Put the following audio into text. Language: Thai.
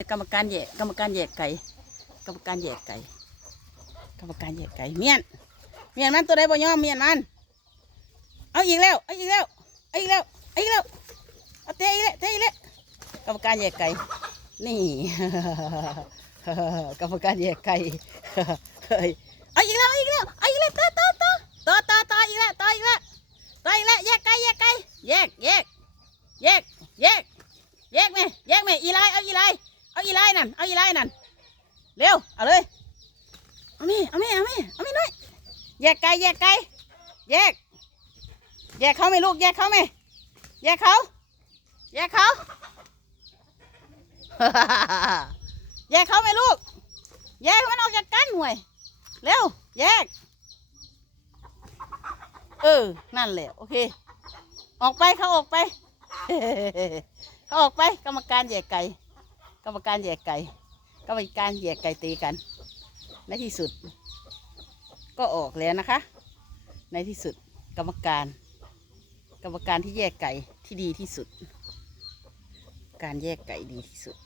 กรรมการแยกกรรมการแยกไก่ กรรมการแยกไก่ กรรมการแยกไก่ เมียน เมียนมันตัวใดบ่ยอมเมียนมัน เอาอีกแล้ว เอาอีกแล้ว เอาอีกแล้ว เอาอีกแล้ว เอาเตะอีกแล้วเตะอีกแล้ว กรรมการแยกไก่ นี่ กรรมการแยกไก่ เฮ้ยเอาอีกแล้วเอาอีกแล้วเอาอีกแล้วต่อต่อต่อต่อต่อต่ออีกแล้วต่ออีกแล้วต่ออีกแล้วแยกไก่แยกไก่แยกแยกแยกแยกแยกไหมแยกไหมอีไลเอาอีไล เอาอีไลนั่น เอาอีไลนั่น เร็ว เอาเลย เอามีเอามีเอามีเอามีหน่อยแยกไก่แยกไก่แยก แยกเขาไหมลูก แยกเขาไหมแยกเขา แยกเขา แยกเขาไหมลูก แยกมันออกจากกันห่วย เร็ว แยก เออ นั่นแหละ โอเค ออกไปเขาออกไป เขาออกไป กรรมการแยกไก่ กรรมการแยกไก่กรรมการแยกไก่ตีกัน ในที่สุด ก็ออกแล้วนะคะ ในที่สุดกรรมการ กรรมการที่แยกไก่ที่ดีที่สุด การแยกไก่ดีที่สุด